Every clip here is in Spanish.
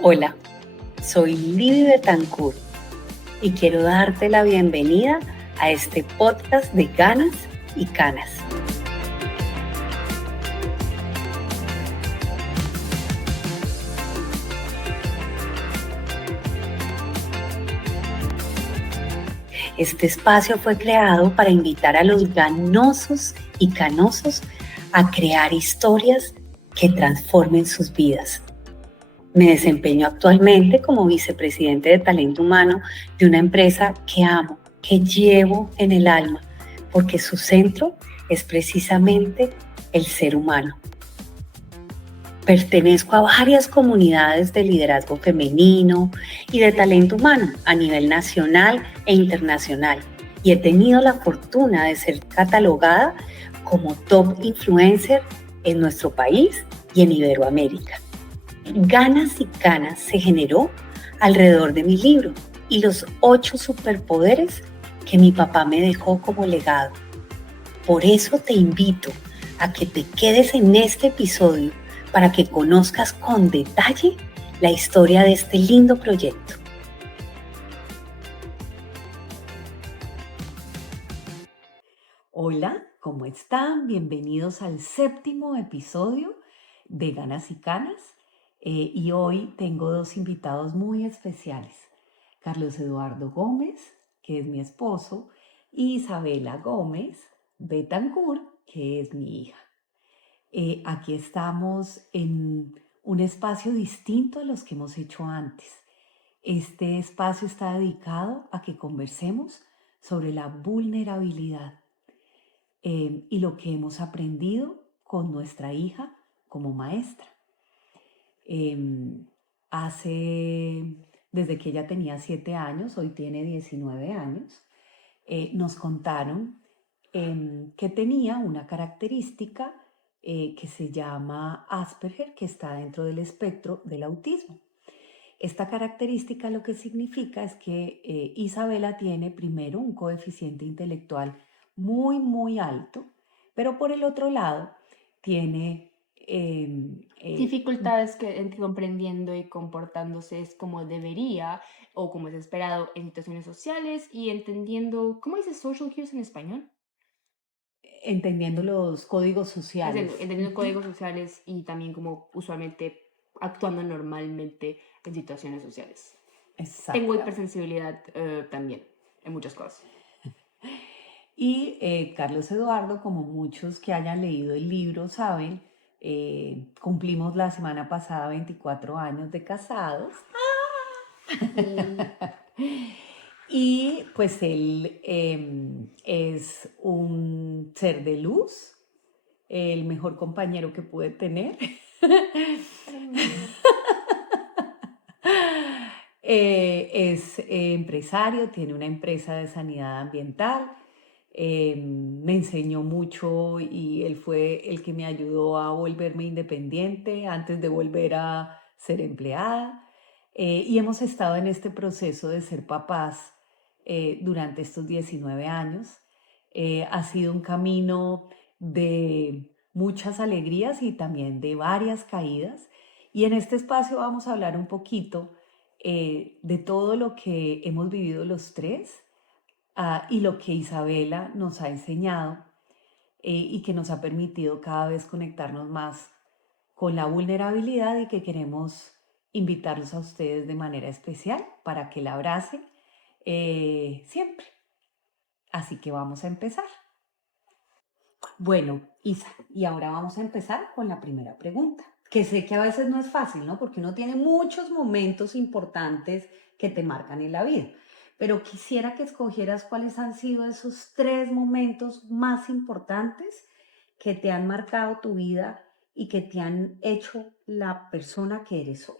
Hola, soy Libby Betancourt y quiero darte la bienvenida a este podcast de Ganas y Canas. Este espacio fue creado para invitar a los ganosos y canosos a crear historias que transformen sus vidas. Me desempeño actualmente como vicepresidente de talento humano de una empresa que amo, que llevo en el alma, porque su centro es precisamente el ser humano. Pertenezco a varias comunidades de liderazgo femenino y de talento humano a nivel nacional e internacional y he tenido la fortuna de ser catalogada como top influencer en nuestro país y en Iberoamérica. Ganas y Canas se generó alrededor de mi libro y los 8 superpoderes que mi papá me dejó como legado. Por eso te invito a que te quedes en este episodio para que conozcas con detalle la historia de este lindo proyecto. Hola, ¿cómo están? Bienvenidos al 7º episodio de Ganas y Canas. Y hoy tengo 2 invitados muy especiales. Carlos Eduardo Gómez, que es mi esposo, y Isabela Gómez Betancourt, que es mi hija. Aquí estamos en un espacio distinto a los que hemos hecho antes. Este espacio está dedicado a que conversemos sobre la vulnerabilidad y lo que hemos aprendido con nuestra hija como maestra. Desde que ella tenía 7 años, hoy tiene 19 años, nos contaron que tenía una característica que se llama Asperger, que está dentro del espectro del autismo. Esta característica lo que significa es que Isabela tiene primero un coeficiente intelectual muy, muy alto, pero por el otro lado tiene dificultades comprendiendo y comportándose es como debería o como es esperado en situaciones sociales y entendiendo, ¿cómo dice social cues en español? entendiendo los códigos sociales. Entendiendo códigos sociales y también como usualmente actuando normalmente en situaciones sociales. Tengo Exactamente. hipersensibilidad también en muchas cosas. Y Carlos Eduardo, como muchos que hayan leído el libro saben, cumplimos la semana pasada 24 años de casados. Y pues él es un ser de luz, el mejor compañero que pude tener. Es empresario, tiene una empresa de sanidad ambiental. Me enseñó mucho y él fue el que me ayudó a volverme independiente antes de volver a ser empleada. Y hemos estado en este proceso de ser papás durante estos 19 años. Ha sido un camino de muchas alegrías y también de varias caídas. Y en este espacio vamos a hablar un poquito de todo lo que hemos vivido los tres y lo que Isabela nos ha enseñado y que nos ha permitido cada vez conectarnos más con la vulnerabilidad y que queremos invitarlos a ustedes de manera especial para que la abracen siempre. Así que vamos a empezar. Bueno, Isa, y ahora vamos a empezar con la primera pregunta, que sé que a veces no es fácil, ¿no? Porque uno tiene muchos momentos importantes que te marcan en la vida, pero quisiera que escogieras cuáles han sido esos 3 momentos más importantes que te han marcado tu vida y que te han hecho la persona que eres hoy.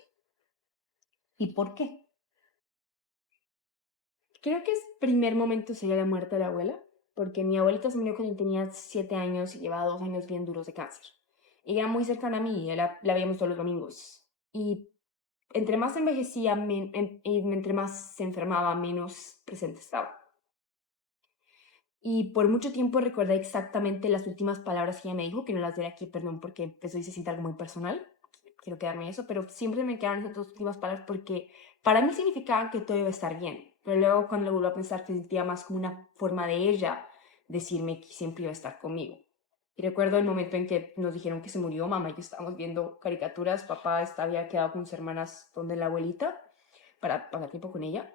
¿Y por qué? Creo que el primer momento sería la muerte de la abuela, porque mi abuelita se murió cuando tenía 7 años y llevaba 2 años bien duros de cáncer. Ella era muy cercana a mí, la veíamos todos los domingos. Y entre más envejecía y entre más se enfermaba, menos presente estaba. Y por mucho tiempo recuerdo exactamente las últimas palabras que ella me dijo, que no las diré aquí, perdón, porque eso se siente algo muy personal, quiero quedarme en eso, pero siempre me quedaron esas dos últimas palabras porque para mí significaban que todo iba a estar bien. Pero luego cuando lo vuelvo a pensar, sentía más como una forma de ella decirme que siempre iba a estar conmigo. Y recuerdo el momento en que nos dijeron que se murió, mamá y yo estábamos viendo caricaturas, papá había quedado con sus hermanas donde la abuelita para pasar tiempo con ella.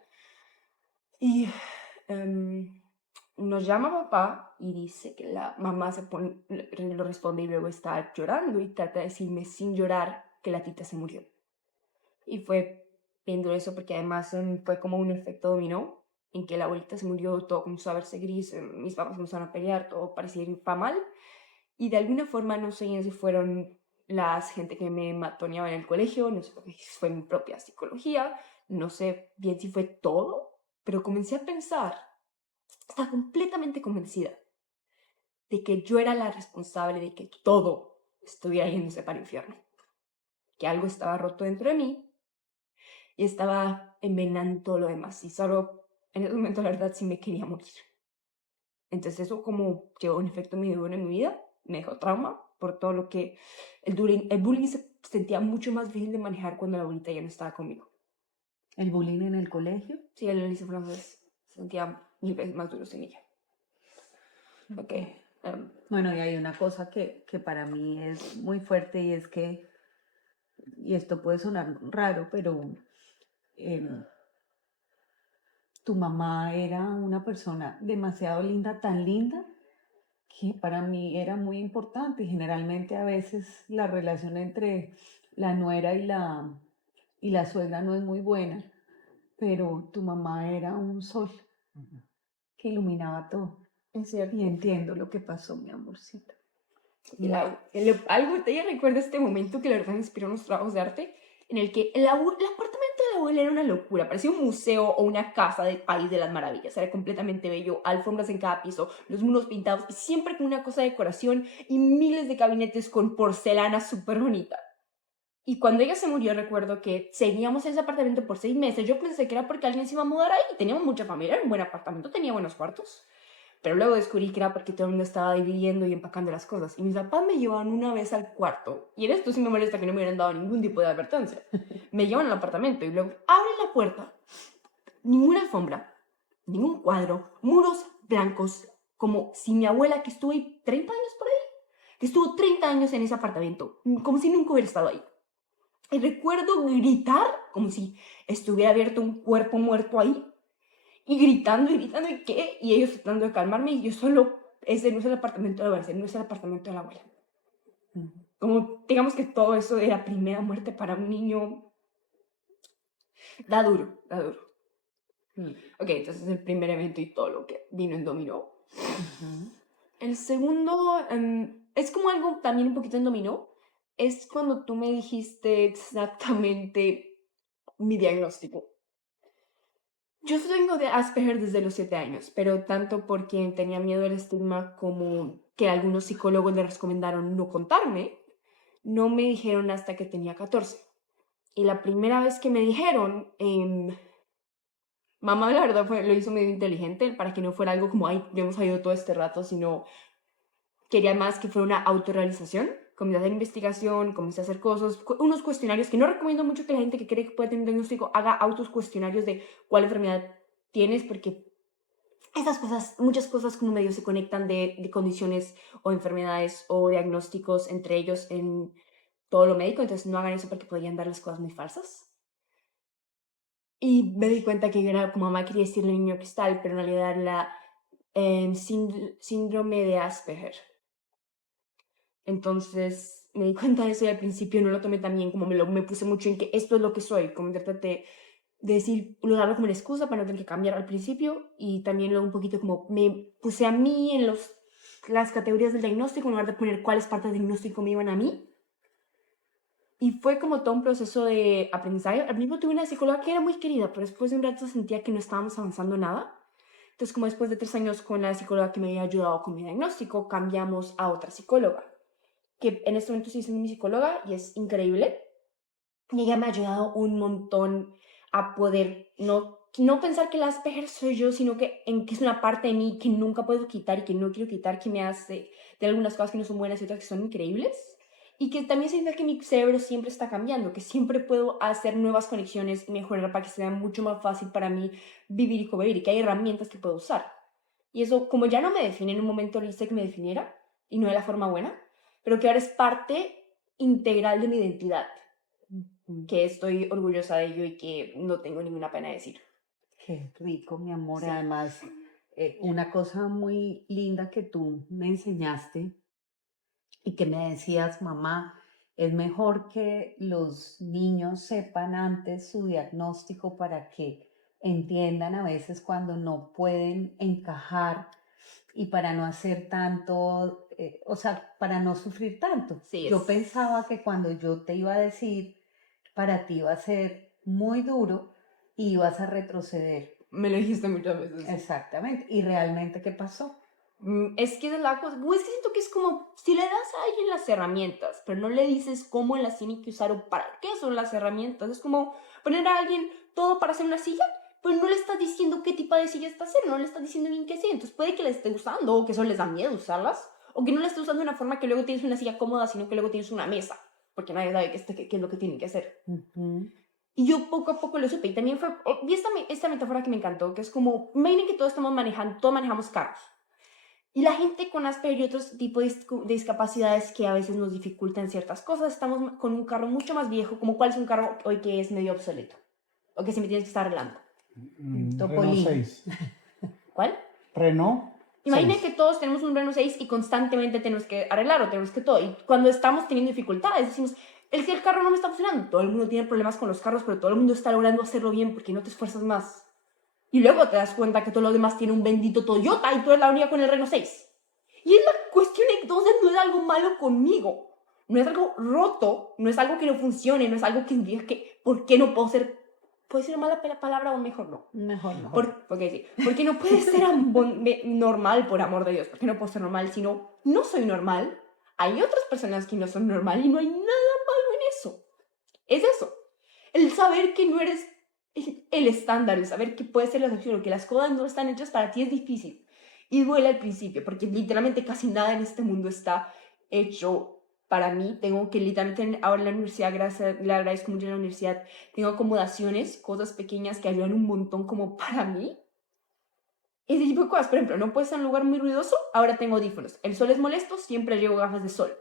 Y nos llama papá y dice que la mamá lo responde y luego está llorando y trata de decirme sin llorar que la tita se murió. Y fue bien duro eso porque además fue como un efecto dominó en que la abuelita se murió, todo comenzó a verse gris, mis papás comenzaron a pelear, todo parecía ir para mal. Y de alguna forma no sé si fueron las gente que me matoneaba en el colegio, no sé si fue mi propia psicología, no sé bien si fue todo, pero comencé a pensar, estaba completamente convencida de que yo era la responsable de que todo estuviera yéndose para el infierno, que algo estaba roto dentro de mí y estaba envenenando todo lo demás y solo en ese momento la verdad sí me quería morir. Entonces eso como llegó un efecto muy duro en mi vida, me dejó trauma por todo lo que el bullying se sentía mucho más difícil de manejar cuando la abuelita ya no estaba conmigo. ¿El bullying en el colegio? Sí, el liceo francés se sentía 1000 veces más duro sin ella. Ok. Bueno, y hay una cosa que para mí es muy fuerte y es que, y esto puede sonar raro, pero em, tu mamá era una persona demasiado linda, tan linda, que para mí era muy importante. Generalmente a veces la relación entre la nuera y la suegra no es muy buena, pero tu mamá era un sol que iluminaba todo. Es cierto. Y entiendo lo que pasó, mi amorcito. Algo, ella recuerda este momento que la verdad me inspiró unos trabajos de arte en el que el apartamento de la abuela era una locura, parecía un museo o una casa del País de las Maravillas, era completamente bello, alfombras en cada piso, los muros pintados y siempre con una cosa de decoración y miles de gabinetes con porcelana súper bonita. Y cuando ella se murió recuerdo que seguíamos en ese apartamento por 6 meses, yo pensé que era porque alguien se iba a mudar ahí, teníamos mucha familia, era un buen apartamento, tenía buenos cuartos. Pero luego descubrí que era porque todo el mundo estaba dividiendo y empacando las cosas. Y mis papás me llevaban una vez al cuarto. Y en esto sí me molesta que no me hubieran dado ningún tipo de advertencia. Me llevan al apartamento y luego abren la puerta. Ninguna alfombra, ningún cuadro, muros blancos. Como si mi abuela, que estuvo ahí 30 años por ahí, que estuvo 30 años en ese apartamento, como si nunca hubiera estado ahí. Y recuerdo gritar como si estuviera abierto un cuerpo muerto ahí y gritando, ¿y qué? Y ellos tratando de calmarme y yo solo, ese no es el apartamento de la abuela, no es el apartamento de la abuela. Como, digamos que todo eso de la primera muerte para un niño, da duro, da duro. Ok, entonces el primer evento y todo lo que vino en dominó. El segundo, es como algo también un poquito en dominó, es cuando tú me dijiste exactamente mi diagnóstico. Yo tengo de Asperger desde los 7 años, pero tanto porque tenía miedo al estigma como que algunos psicólogos le recomendaron no contarme, no me dijeron hasta que tenía 14. Y la primera vez que me dijeron, mamá la verdad lo hizo medio inteligente para que no fuera algo como, ay, ya hemos sabido todo este rato, sino quería más que fuera una autorrealización. Comencé a hacer investigación, comencé a hacer cosas, unos cuestionarios que no recomiendo mucho que la gente que cree que puede tener un diagnóstico haga autos cuestionarios de cuál enfermedad tienes, porque esas cosas, muchas cosas como medio se conectan de condiciones o enfermedades o diagnósticos entre ellos en todo lo médico, entonces no hagan eso porque podrían darles cosas muy falsas. Y me di cuenta que era como mamá quería decirle niño cristal, pero en realidad era la síndrome de Asperger. Entonces me di cuenta de eso y al principio no lo tomé tan bien, como me puse mucho en que esto es lo que soy, como traté de decir, lo daba como una excusa para no tener que cambiar al principio y también luego un poquito como me puse a mí en las categorías del diagnóstico en lugar de poner cuáles partes del diagnóstico me iban a mí. Y fue como todo un proceso de aprendizaje. Al mismo tuve una psicóloga que era muy querida, pero después de un rato sentía que no estábamos avanzando nada. Entonces, como después de 3 años con la psicóloga que me había ayudado con mi diagnóstico, cambiamos a otra psicóloga, que en este momento sí es mi psicóloga y es increíble. Y ella me ha ayudado un montón a poder no pensar que el Asperger soy yo, sino que es una parte de mí que nunca puedo quitar y que no quiero quitar, que me hace de algunas cosas que no son buenas y otras que son increíbles. y que también significa que mi cerebro siempre está cambiando, que siempre puedo hacer nuevas conexiones y mejorar para que sea mucho más fácil para mí vivir y convivir y que hay herramientas que puedo usar. Y eso, como ya no me define en un momento, lo hice que me definiera y no de la forma buena, pero que ahora es parte integral de mi identidad, Ujú. que estoy orgullosa de ello y que no tengo ninguna pena de decir. Qué rico, mi amor. Sí. Además, una cosa muy linda que tú me enseñaste y que me decías, mamá, es mejor que los niños sepan antes su diagnóstico para que entiendan a veces cuando no pueden encajar y para no hacer tanto, o sea, para no sufrir tanto. Sí, Yo es. pensaba que cuando yo te iba a decir, para ti iba a ser muy duro y ibas a retroceder. Me lo dijiste muchas veces. Exactamente. ¿Y realmente qué pasó? Es que es la cosa, pues es que siento que es como si le das a alguien las herramientas, pero no le dices cómo las tiene que usar o para qué son las herramientas. Es como poner a alguien todo para hacer una silla, pues no le estás diciendo qué tipo de silla está haciendo, no le estás diciendo bien qué silla. Entonces puede que la esté usando o que eso les da miedo usarlas, o que no la esté usando de una forma que luego tienes una silla cómoda, sino que luego tienes una mesa, porque nadie sabe qué es lo que tienen que hacer. Ujú. Y yo poco a poco lo supe. Y también vi esta metáfora que me encantó, que es como, imaginen que todos estamos manejando, todos manejamos carros. Y la gente con Asperger y otros tipos de discapacidades que a veces nos dificultan ciertas cosas, estamos con un carro mucho más viejo, como cuál es un carro hoy que es medio obsoleto, o que siempre tienes que estar arreglando. Renault Topolino. 6. ¿Cuál? Renault Imagina 6. que todos tenemos un Renault 6 y constantemente tenemos que arreglar o tenemos que todo. Y cuando estamos teniendo dificultades, decimos, es que el carro no me está funcionando. Todo el mundo tiene problemas con los carros, pero todo el mundo está logrando hacerlo bien porque no te esfuerzas más. Y luego te das cuenta que todo lo demás tiene un bendito Toyota y tú eres la única con el Renault 6. Y es la cuestión, entonces no es algo malo conmigo. No es algo roto, no es algo que no funcione, no es algo que diga que, ¿por qué no puedo ser? ¿Puede ser una mala palabra o mejor no? Mejor no. Porque sí, porque no puede ser normal, por amor de Dios, porque no puedo ser normal, sino no soy normal. Hay otras personas que no son normal y no hay nada malo en eso. Es eso. El saber que no eres el estándar, el saber que puede ser la excepción, que las cosas no están hechas para ti es difícil. Y duele al principio, porque literalmente casi nada en este mundo está hecho para mí. Tengo que literalmente ahora en la universidad, gracias, le agradezco mucho a la universidad, tengo acomodaciones, cosas pequeñas que ayudan un montón como para mí. Ese tipo de cosas, por ejemplo, no puedes estar en un lugar muy ruidoso, ahora tengo audífonos. El sol es molesto, siempre llevo gafas de sol.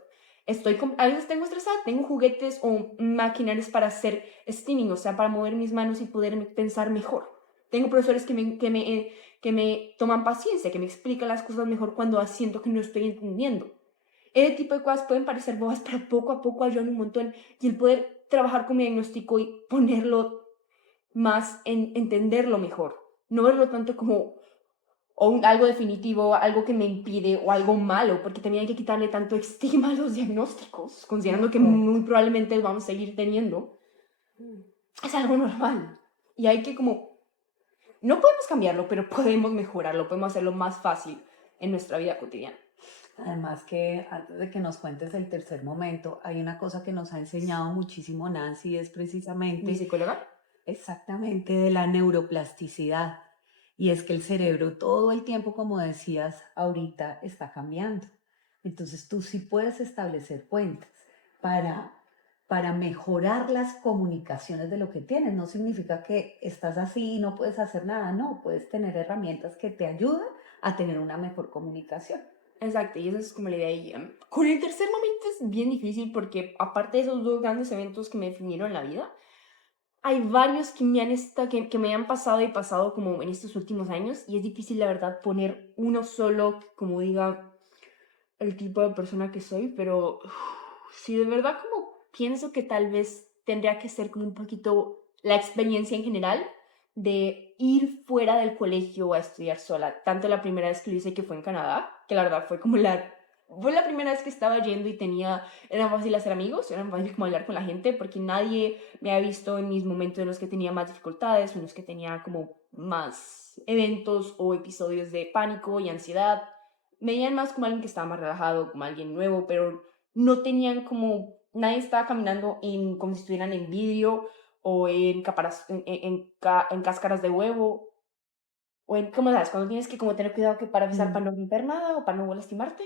A veces tengo estresada, tengo juguetes o maquinarias para hacer steaming, o sea, para mover mis manos y poder pensar mejor. Tengo profesores que me toman paciencia, que me explican las cosas mejor cuando siento que no estoy entendiendo. Ese tipo de cosas pueden parecer bobas, pero poco a poco ayudan un montón. Y el poder trabajar con mi diagnóstico y ponerlo más en entenderlo mejor. No verlo tanto como algo definitivo, algo que me impide o algo malo, porque también hay que quitarle tanto estigma a los diagnósticos, considerando que Correcto. muy probablemente los vamos a seguir teniendo. Es algo normal. Y hay que como, no podemos cambiarlo, pero podemos mejorarlo, podemos hacerlo más fácil en nuestra vida cotidiana. Además que antes de que nos cuentes el tercer momento, hay una cosa que nos ha enseñado muchísimo Nancy, es ¿Mi precisamente psicóloga? exactamente de la neuroplasticidad. Y es que el cerebro todo el tiempo, como decías ahorita, está cambiando. Entonces tú sí puedes establecer cuentas para, para mejorar las comunicaciones de lo que tienes. No significa que estás así y no puedes hacer nada, no, puedes tener herramientas que te ayudan a tener una mejor comunicación. Exacto, y esa es como la idea. Con el tercer momento es bien difícil porque aparte de esos dos grandes eventos que me definieron la vida, hay varios que me han pasado y pasado como en estos últimos años y es difícil, la verdad, poner uno solo que como diga el tipo de persona que soy, pero sí, de verdad como pienso que tal vez tendría que ser como un poquito la experiencia en general de ir fuera del colegio a estudiar sola. Tanto la primera vez que lo hice que fue en Canadá, que la verdad fue la primera vez que estaba yendo y era fácil hacer amigos, era fácil como hablar con la gente porque nadie me había visto en mis momentos en los que tenía más dificultades, en los que tenía como más eventos o episodios de pánico y ansiedad. Me veían más como alguien que estaba más relajado, como alguien nuevo, pero no tenían como, nadie estaba caminando como si estuvieran en vidrio o en cáscaras de huevo, o ¿cómo sabes? Cuando tienes que como tener cuidado que para besar, Mm. para no romper nada o para no lastimarte.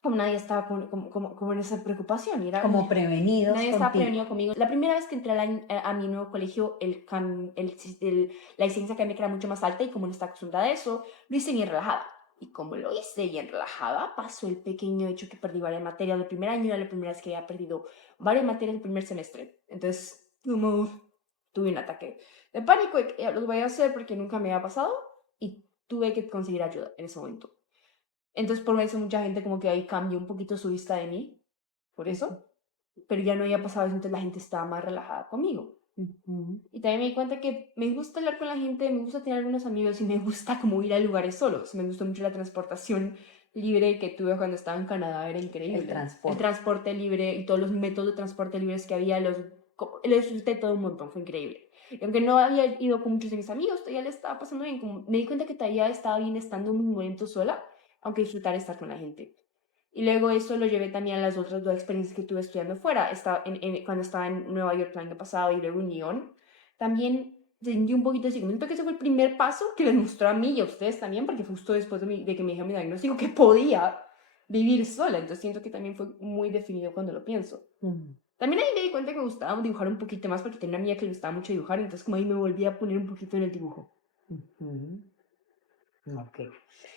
como nadie estaba como en esa preocupación. Y era, Como prevenidos nadie estaba contigo. prevenido conmigo. La primera vez que entré a mi nuevo colegio, la exigencia académica era mucho más alta y como no estaba acostumbrada a eso, lo hice bien relajada. Y como lo hice bien relajada, pasó el pequeño hecho que perdí varias materias del primer año. Era la primera vez que había perdido varias materias del primer semestre. Entonces, como tuve un ataque de pánico y que ya los voy a hacer porque nunca me había pasado y tuve que conseguir ayuda en ese momento. Entonces, por eso mucha gente como que ahí cambió un poquito su vista de mí, por eso, pero ya no había pasado eso, entonces la gente estaba más relajada conmigo. Ujú. Y también me di cuenta que me gusta hablar con la gente, me gusta tener algunos amigos y me gusta como ir a lugares solos. Me gustó mucho la transportación libre que tuve cuando estaba en Canadá, era increíble. El transporte. transporte libre y todos los métodos de transporte libres que había, los disfruté todo un montón, fue increíble. Y aunque no había ido con muchos de mis amigos, todavía le estaba pasando bien. Como me di cuenta que todavía estaba bien estando en un momento sola, aunque disfrutar estar con la gente. Y luego eso lo llevé también a las otras dos experiencias que tuve estudiando fuera. Cuando estaba en Nueva York el año pasado y luego en Lyon, también sentí un poquito así. Siento que ese fue el primer paso que les mostró a mí y a ustedes también, porque fue justo después de que me dijeron mi diagnóstico que podía vivir sola. Entonces siento que también fue muy definido cuando lo pienso. También ahí me di cuenta que me gustaba dibujar un poquito más porque tenía una amiga que le gustaba mucho dibujar, entonces como ahí me volví a poner un poquito en el dibujo. Ujú. Ok.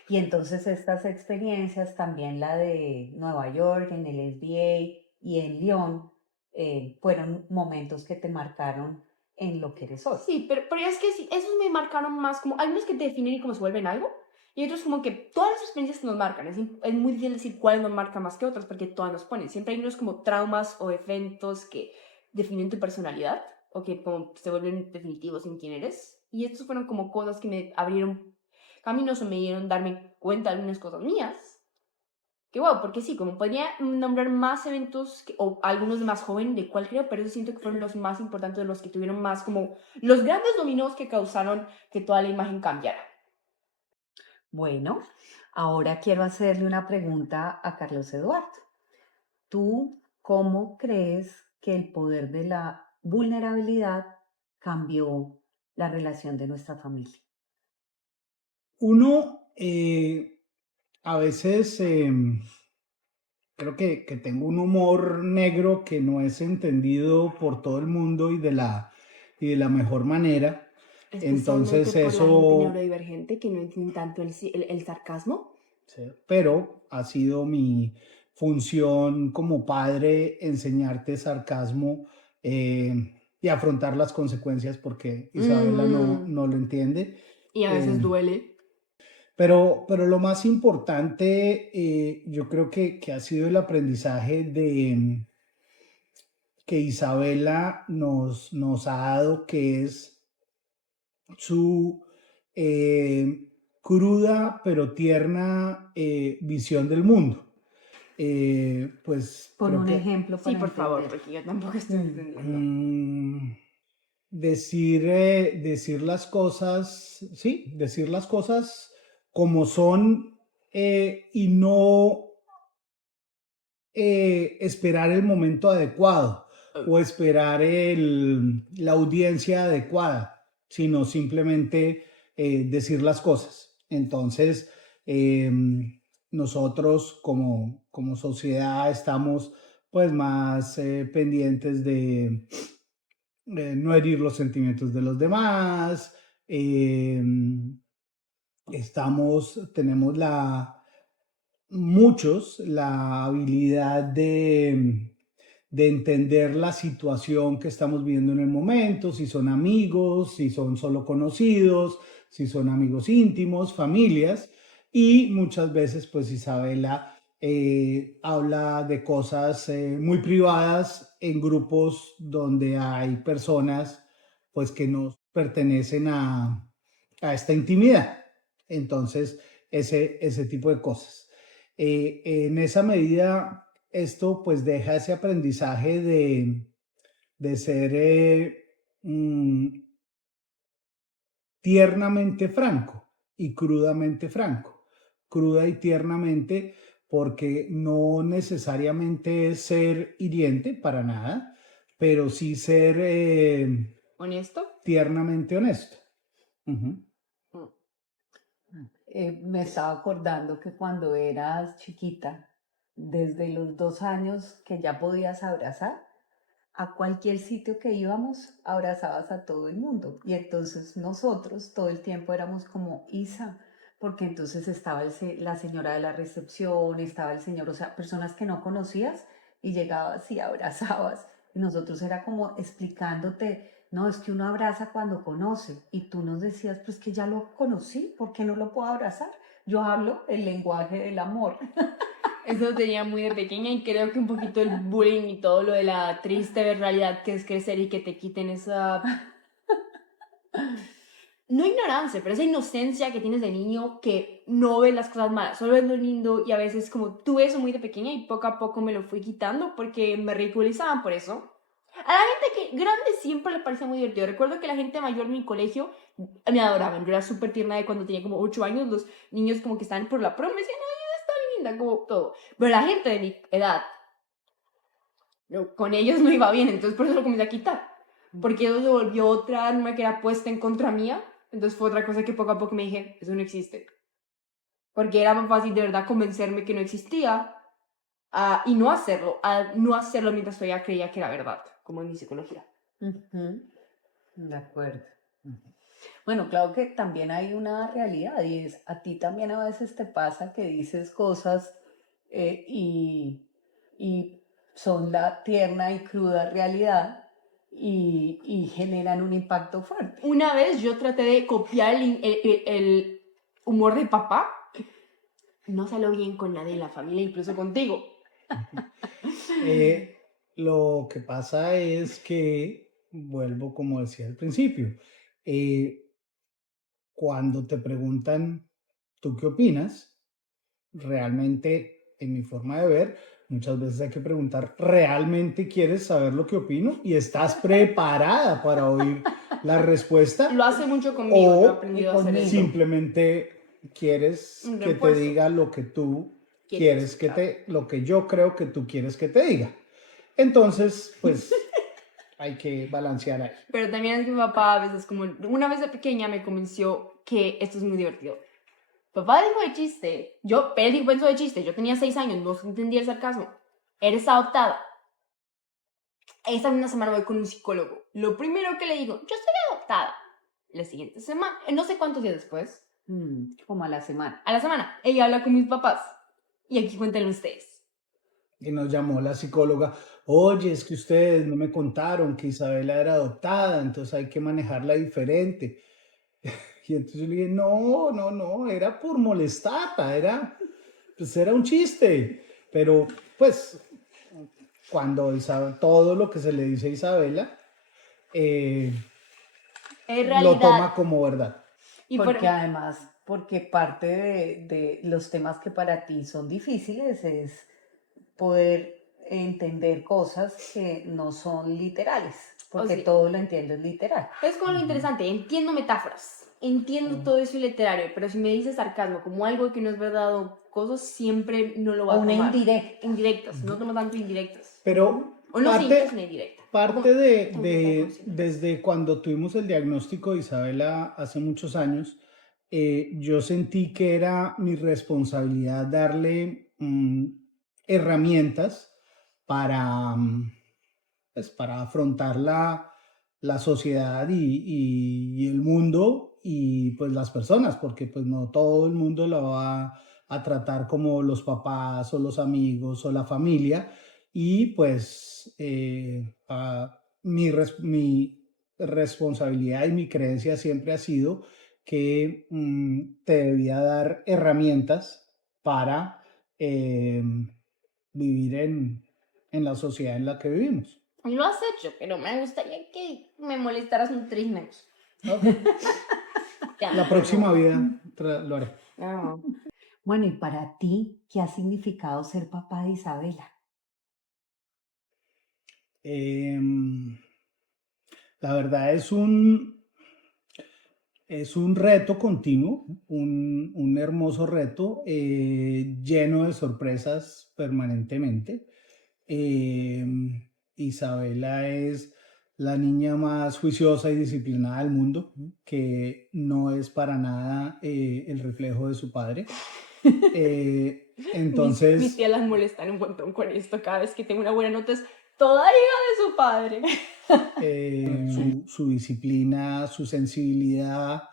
Y entonces estas experiencias, también la de Nueva York, en el SBA y en Lyon, fueron momentos que te marcaron en lo que eres hoy. Sí, pero es que sí, esos me marcaron más como, algunos que te definen y como se vuelven algo, y otros como que todas las experiencias nos marcan. Es muy difícil decir cuál nos marca más que otras porque todas nos ponen. Siempre hay unos como traumas o eventos que definen tu personalidad o que como se vuelven definitivos en quién eres. Y estos fueron como cosas que me abrieron caminos o me dieron darme cuenta de algunas cosas mías. Que wow, porque sí, como podría nombrar más eventos o algunos de más joven, de cuál creo, pero eso siento que fueron los más importantes, de los que tuvieron más como los grandes dominos que causaron que toda la imagen cambiara. Bueno, ahora quiero hacerle una pregunta a Carlos Eduardo. ¿Tú cómo crees que el poder de la vulnerabilidad cambió la relación de nuestra familia? Uno, a veces creo que tengo un humor negro que no es entendido por todo el mundo y de la mejor manera. Especialmente Entonces por la gente eso, neurodivergente que no entiende tanto el sarcasmo. sí, pero ha sido mi función como padre enseñarte sarcasmo y afrontar las consecuencias porque Isabela no lo entiende. Y a Eh, veces duele. pero lo más importante, yo creo que ha sido el aprendizaje que Isabela nos ha dado, que es su eh, cruda pero tierna visión del mundo. Pues Pon creo un que ejemplo Sí, para por favor, entender. porque yo tampoco estoy entendiendo. decir las cosas, sí, decir las cosas como son y no esperar el momento adecuado o esperar la audiencia adecuada, sino simplemente decir las cosas. Entonces, nosotros como sociedad estamos pues más pendientes de no herir los sentimientos de los demás. Tenemos muchos la habilidad de entender la situación que estamos viviendo en el momento, si son amigos, si son solo conocidos, si son amigos íntimos, familias, y muchas veces pues Isabela habla de cosas muy privadas en grupos donde hay personas pues que no pertenecen a esta intimidad. Entonces, ese tipo de cosas. En esa medida, esto pues deja ese aprendizaje de ser tiernamente franco y crudamente franco. Cruda y tiernamente porque no necesariamente es ser hiriente para nada, pero sí ser ¿Honesto? tiernamente honesto. Uh-huh. Me estaba acordando que cuando eras chiquita, desde los 2 años que ya podías abrazar, a cualquier sitio que íbamos, abrazabas a todo el mundo. Y entonces nosotros todo el tiempo éramos como Isa, porque entonces estaba la señora de la recepción, estaba el señor, o sea, personas que no conocías y llegabas y abrazabas. Y nosotros era como explicándote, no, es que uno abraza cuando conoce. Y tú nos decías, pues que ya lo conocí, ¿por qué no lo puedo abrazar? Yo hablo el lenguaje del amor. Eso lo tenía muy de pequeña y creo que un poquito el bullying y todo lo de la triste realidad que es crecer y que te quiten esa, no ignorancia, pero esa inocencia que tienes de niño que no ves las cosas malas, solo ves lo lindo y a veces como tuve eso muy de pequeña y poco a poco me lo fui quitando porque me ridiculizaban por eso. A la gente que grande siempre le parecía muy divertido. Recuerdo que la gente mayor en mi colegio me adoraban. Yo era súper tierna de cuando tenía como 8 años. Los niños como que estaban por la prom me decían, ay, está linda, como todo. Pero la gente de mi edad, con ellos no iba bien, entonces por eso lo comencé a quitar. Porque eso se volvió otra arma que era puesta en contra mía. Entonces fue otra cosa que poco a poco me dije, eso no existe. Porque era más fácil de verdad convencerme que no existía y no hacerlo mientras todavía creía que era verdad, como en mi psicología. Ujú, de acuerdo. Ujú. Bueno, claro que también hay una realidad y es, a ti también a veces te pasa que dices cosas eh, y, y son la tierna y cruda realidad y generan un impacto fuerte. Una vez yo traté de copiar el humor de papá. No salió bien con nadie en la familia, incluso contigo. Eh, lo que pasa es que, vuelvo como decía al principio, eh, cuando te preguntan, ¿tú qué opinas? Realmente, en mi forma de ver, muchas veces hay que preguntar, ¿realmente quieres saber lo que opino? ¿Y estás preparada para oír la respuesta? Lo hace mucho conmigo, yo he ¿O aprendido a hacer eso. simplemente quieres Un que te refuerzo. diga lo que tú Quieres quieres que escuchar. lo que yo creo que tú quieres que te diga? Entonces, pues hay que balancear ahí. Pero también es que mi papá a veces, como una vez de pequeña, me convenció que esto es muy divertido. Papá dijo de chiste. Él dijo pensó de chiste. Yo tenía 6 años, no entendía el sarcasmo. Eres adoptada. Esta misma semana voy con un psicólogo. Lo primero que le digo, yo soy adoptada. La siguiente semana, no sé cuántos días después, Como a la semana. a la semana, ella habla con mis papás. Y aquí cuéntenlo ustedes. Y nos llamó la psicóloga, oye, es que ustedes no me contaron que Isabela era adoptada, entonces hay que manejarla diferente. Y entonces yo le dije, no, no, no, era por molestarla, pues era un chiste. Pero pues cuando todo lo que se le dice a Isabela, Es lo realidad. toma como verdad. Y Porque además, porque parte de los temas que para ti son difíciles es poder entender cosas que no son literales, porque sea, todo lo entiendes literal. es como lo interesante, entiendo metáforas, entiendo todo eso literario, pero si me dices sarcasmo como algo que no es verdad o cosas, siempre no lo va O a una tomar. indirecta. Indirectas, no tomo tanto indirectas. Pero O no simple es una indirecta. parte de desde cuando tuvimos el diagnóstico de Isabela hace muchos años, yo sentí que era mi responsabilidad darle herramientas para, pues, para afrontar la sociedad y el mundo y pues las personas, porque pues no todo el mundo la va a tratar como los papás o los amigos o la familia y pues mi responsabilidad y mi creencia siempre ha sido que te debía dar herramientas para vivir en la sociedad en la que vivimos. Y lo has hecho, pero me gustaría que me molestaras un 3 menos. La próxima vida lo haré. No. Bueno, y para ti, ¿qué ha significado ser papá de Isabela? Em, la verdad es un reto continuo, un hermoso reto lleno de sorpresas permanentemente. Isabela es la niña más juiciosa y disciplinada del mundo, que no es para nada el reflejo de su padre. Mis Entonces, tías las molestan un montón con esto. Cada vez que tengo una buena nota es toda hija de su padre. su disciplina, su sensibilidad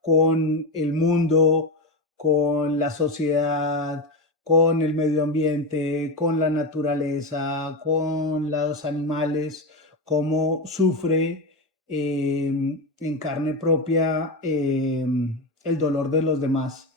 con el mundo, con la sociedad, con el medio ambiente, con la naturaleza, con los animales, cómo sufre en carne propia el dolor de los demás.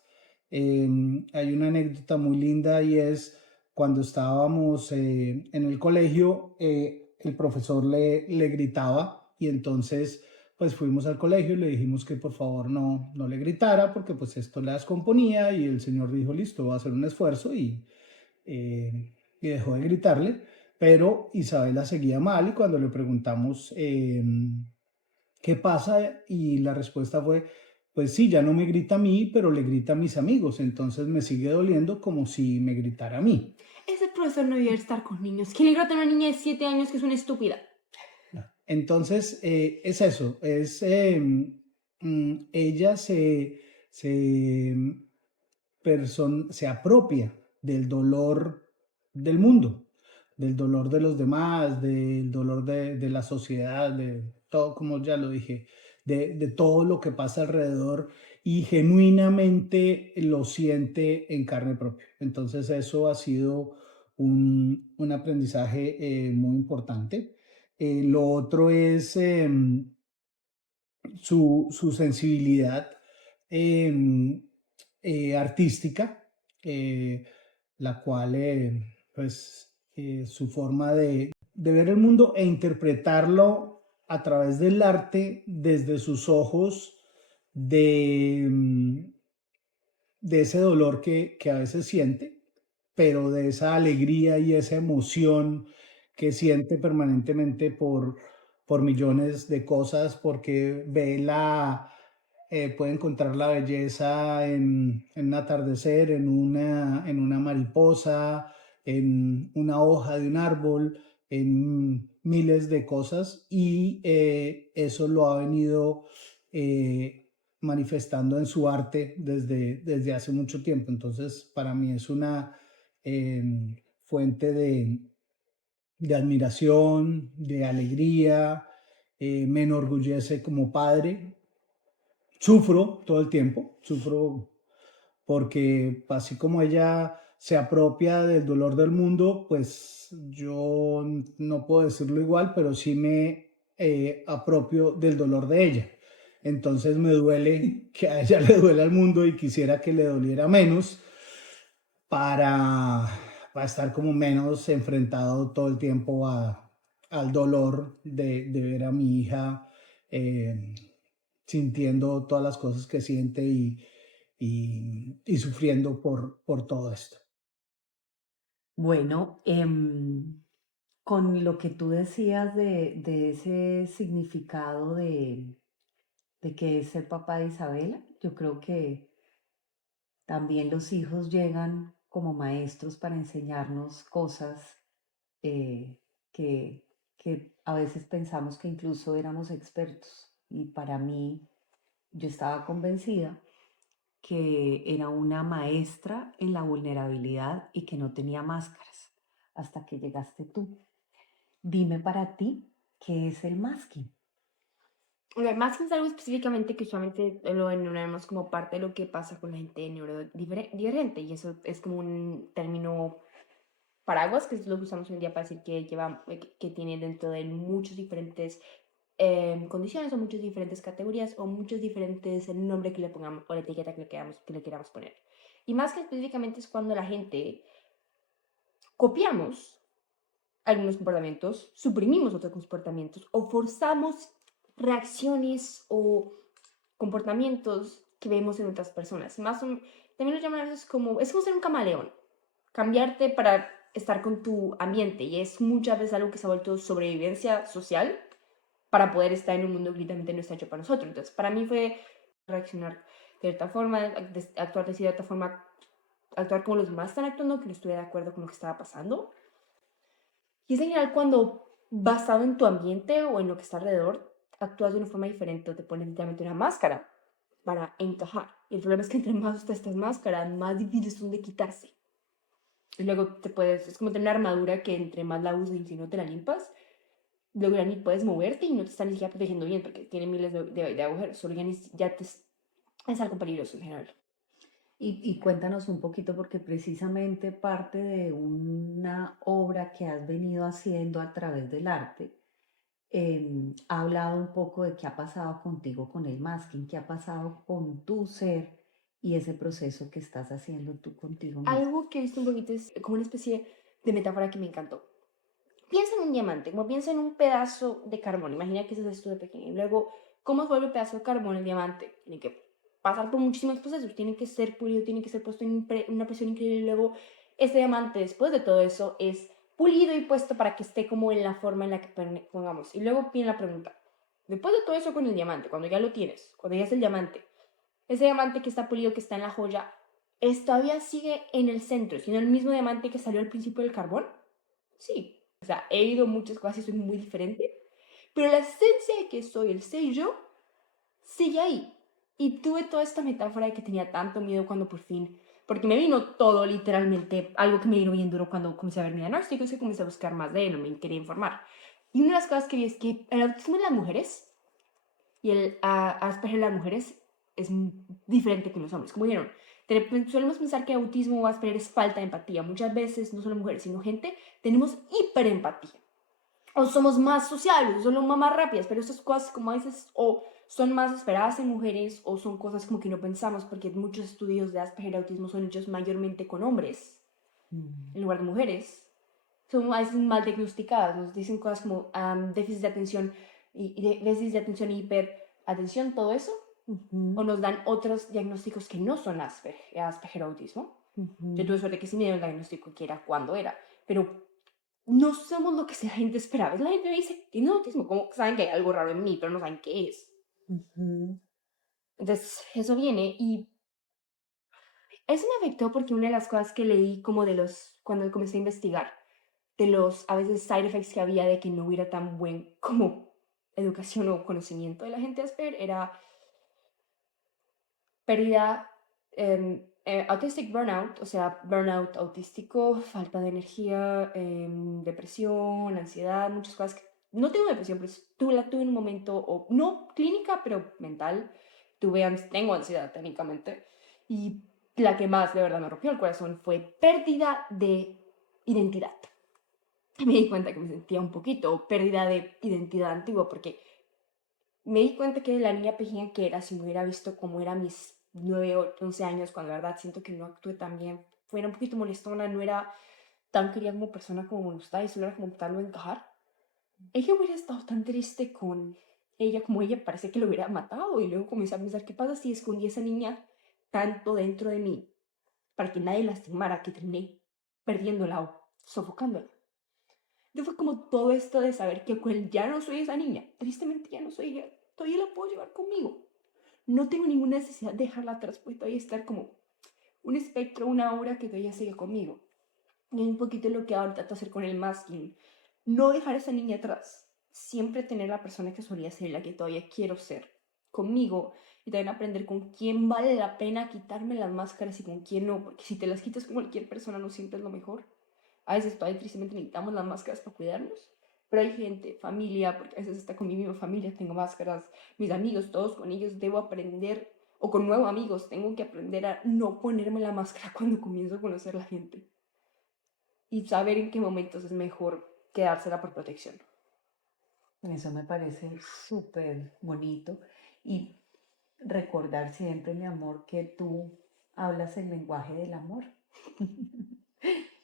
Hay una anécdota muy linda y es cuando estábamos en el colegio, el profesor le gritaba y entonces pues fuimos al colegio y le dijimos que por favor no le gritara porque pues esto le descomponía y el señor dijo listo, va a hacer un esfuerzo y dejó de gritarle, pero Isabela seguía mal y cuando le preguntamos ¿qué pasa? Y la respuesta fue, pues sí, ya no me grita a mí, pero le grita a mis amigos, entonces me sigue doliendo como si me gritara a mí. Ese profesor no debería estar con niños. ¿Quién le grita a una niña de 7 años que es una estúpida? Entonces, es eso, ella se, se apropia del dolor del mundo, del dolor de los demás, del dolor de la sociedad, de todo, como ya lo dije, de todo lo que pasa alrededor y genuinamente lo siente en carne propia. Entonces eso ha sido un aprendizaje muy importante. Lo otro es su sensibilidad em, artística, eh, la cual, pues, su forma de ver el mundo e interpretarlo a través del arte desde sus ojos de, de ese dolor que a veces siente, pero de esa alegría y esa emoción que siente permanentemente por millones de cosas, porque puede encontrar la belleza en un atardecer, en una mariposa, en una hoja de un árbol, en miles de cosas y eso lo ha venido manifestando en su arte desde hace mucho tiempo. Entonces, para mí es una fuente de admiración, de alegría, me enorgullece como padre. Sufro todo el tiempo, sufro porque así como ella se apropia del dolor del mundo, pues yo no puedo decirlo igual, pero sí me apropio del dolor de ella. Entonces me duele que a ella le duele al mundo y quisiera que le doliera menos para, para estar como menos enfrentado todo el tiempo al dolor de ver a mi hija eh, sintiendo todas las cosas que siente y sufriendo por todo esto. Bueno, con lo que tú decías de ese significado de que es ser papá de Isabela, yo creo que también los hijos llegan como maestros para enseñarnos cosas eh, que, que a veces pensamos que incluso éramos expertos. Y para mí, yo estaba convencida que era una maestra en la vulnerabilidad y que no tenía máscaras, hasta que llegaste tú. Dime para ti, ¿qué es el masking? Más que es algo específicamente que usualmente lo denominamos como parte de lo que pasa con la gente neurodivergente, y eso es como un término paraguas, que es lo que usamos hoy en día para decir que, que tiene dentro de él muchos diferentes condiciones o muchas diferentes categorías o muchos diferentes el nombre que le pongamos o la etiqueta que le queramos poner. Y más que específicamente es cuando la gente copiamos algunos comportamientos, suprimimos otros comportamientos o forzamos reacciones o comportamientos que vemos en otras personas. También lo llaman a veces como, es como ser un camaleón, cambiarte para estar con tu ambiente, y es muchas veces algo que se ha vuelto sobrevivencia social para poder estar en un mundo que literalmente no está hecho para nosotros. Entonces, para mí fue reaccionar de cierta forma, actuar de cierta forma, actuar como los demás están actuando, que no estuviera de acuerdo con lo que estaba pasando. Y es en general cuando, basado en tu ambiente o en lo que está alrededor, actúas de una forma diferente o te pones literalmente una máscara para encajar. Y el problema es que entre más usas estas máscaras, más difíciles son de quitarse. Y luego es como tener una armadura que entre más la usas y si no te la limpas, luego ya ni puedes moverte y no te están ni siquiera protegiendo bien porque tiene miles de agujeros. Solo es algo peligroso en general. Y cuéntanos un poquito, porque precisamente parte de una obra que has venido haciendo a través del arte, ha hablado un poco de qué ha pasado contigo con el masking, qué ha pasado con tu ser y ese proceso que estás haciendo tú contigo mismo. Algo que he visto un poquito es como una especie de metáfora que me encantó. Piensa en un diamante, como piensa en un pedazo de carbón. Imagina que ese es tú de pequeño. Y luego, ¿cómo se vuelve el pedazo de carbón el diamante? Tiene que pasar por muchísimos procesos. Tiene que ser pulido, tiene que ser puesto en una presión increíble. Y luego, este diamante, después de todo eso, es pulido y puesto para que esté como en la forma en la que pongamos. Y luego viene la pregunta. Después de todo eso con el diamante, cuando ya lo tienes, cuando ya es el diamante, ese diamante que está pulido, que está en la joya, ¿todavía sigue en el centro, siendo el mismo diamante que salió al principio del carbón? Sí. O sea, he ido muchas cosas y soy muy diferente, pero la esencia de que soy el sello sigue ahí. Y tuve toda esta metáfora de que tenía tanto miedo cuando por fin, porque me vino todo literalmente, algo que me vino bien duro cuando comencé a ver mi diagnóstico, y comencé a buscar más de él, me quería informar. Y una de las cosas que vi es que el autismo en las mujeres y el Asperger en las mujeres es diferente que en los hombres. Como dijeron, solemos pensar que autismo o Asperger es falta de empatía. Muchas veces, no solo mujeres, sino gente, tenemos hiperempatía. O somos más sociables, o somos más rápidas, pero estas cosas como a veces o son más esperadas en mujeres o son cosas como que no pensamos, porque muchos estudios de Asperger y autismo son hechos mayormente con hombres Mm, en lugar de mujeres. Son a veces mal diagnosticadas, nos dicen cosas como déficit de atención déficit de atención y hiperatención, todo eso, o ujú, nos dan otros diagnósticos que no son Asperger autismo. Yo ujú, tuve suerte que sí me dieron el diagnóstico que era cuando era, pero no somos lo que la gente esperaba. La gente me dice, tiene autismo, como saben que hay algo raro en mí, pero no saben qué es. ujú. Entonces, eso viene y eso me afectó porque una de las cosas que leí como cuando comencé a investigar, de los a veces side effects que había de que no hubiera tan buen como educación o conocimiento de la gente Asperger, era pérdida, autistic burnout, o sea, burnout autístico, falta de energía, depresión, ansiedad, muchas cosas. No tengo depresión, pero la tuve en un momento, o no clínica, pero mental. Tengo ansiedad técnicamente. Y la que más de verdad me rompió el corazón fue pérdida de identidad. Me di cuenta que me sentía un poquito pérdida de identidad antigua, porque me di cuenta que la niña pequeña que era, si me hubiera visto como era mis 9 o 11 años, cuando la verdad siento que no actué tan bien, fuera un poquito molestona, no era tan querida como persona como me gustaba y solo era como tal no encajar. Ella hubiera estado tan triste con ella como ella parece que lo hubiera matado y luego comencé a pensar, ¿qué pasa si escondí a esa niña tanto dentro de mí para que nadie lastimara que terminé perdiéndola o sofocándola? Entonces fue como todo esto de saber que pues, ya no soy esa niña, tristemente ya no soy ella, todavía la puedo llevar conmigo. No tengo ninguna necesidad de dejarla atrás, pues todavía estar como un espectro, una aura que todavía sigue conmigo. Y un poquito lo que ahora trato de hacer con el masking, no dejar a esa niña atrás, siempre tener la persona que solía ser, la que todavía quiero ser, conmigo, y también aprender con quién vale la pena quitarme las máscaras y con quién no, porque si te las quitas con cualquier persona no siempre es lo mejor. A veces todavía tristemente necesitamos las máscaras para cuidarnos, pero hay gente, familia, porque a veces hasta con mi misma familia tengo máscaras, mis amigos, todos con ellos debo aprender, o con nuevos amigos, tengo que aprender a no ponerme la máscara cuando comienzo a conocer a la gente y saber en qué momentos es mejor quedársela por protección. Eso me parece súper bonito y recordar siempre, mi amor, que tú hablas el lenguaje del amor,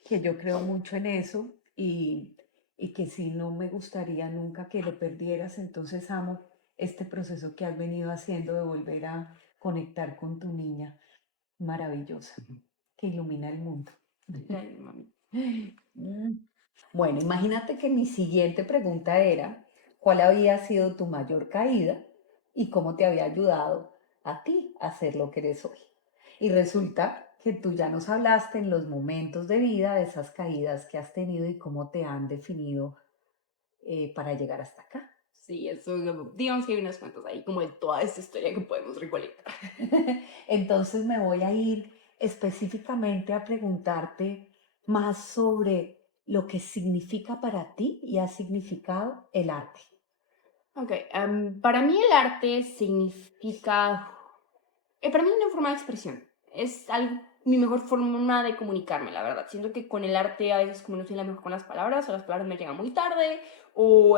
que yo creo mucho en eso y que si no me gustaría nunca que lo perdieras, entonces amo este proceso que has venido haciendo de volver a conectar con tu niña maravillosa, que ilumina el mundo. Ay, mami. Mm. Bueno, imagínate que mi siguiente pregunta era, ¿cuál había sido tu mayor caída y cómo te había ayudado a ti a ser lo que eres hoy? Y resulta que tú ya nos hablaste en los momentos de vida de esas caídas que has tenido y cómo te han definido para llegar hasta acá. Sí, eso, digamos que hay unas cuantas ahí, como de toda esta historia que podemos recolectar. Entonces me voy a ir específicamente a preguntarte más sobre lo que significa para ti y ha significado el arte. Ok, para mí el arte significa, para mí es una forma de expresión. Es algo, mi mejor forma de comunicarme, la verdad. Siento que con el arte a veces como no soy la mejor con las palabras, o las palabras me llegan muy tarde, o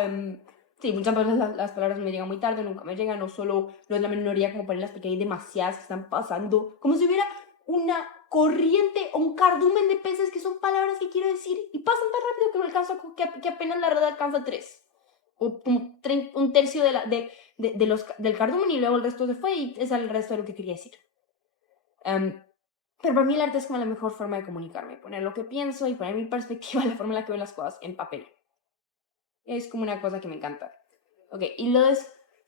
sí, muchas veces las palabras me llegan muy tarde, nunca me llegan, o solo no es la minoría como ponerlas porque hay demasiadas que están pasando, como si hubiera una corriente o un cardumen de peces que son palabras que quiero decir y pasan tan rápido que no alcanzo, que apenas la red alcanza tres. O como un tercio del cardumen y luego el resto se fue y es el resto de lo que quería decir. Pero para mí el arte es como la mejor forma de comunicarme, poner lo que pienso y poner mi perspectiva, la forma en la que veo las cosas en papel. Es como una cosa que me encanta. Ok, y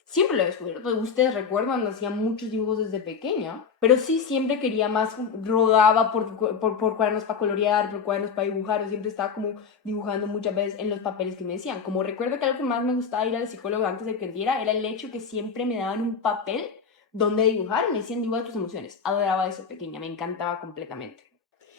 siempre lo he descubierto. Ustedes recuerdan, hacía muchos dibujos desde pequeña, pero sí siempre quería más, rodaba por cuadernos para colorear, por cuadernos para dibujar, o siempre estaba como dibujando muchas veces en los papeles que me decían. Como recuerdo que algo que más me gustaba ir al psicólogo antes de que diera era el hecho que siempre me daban un papel donde dibujar y me decían dibuja tus emociones. Adoraba eso pequeña, me encantaba completamente.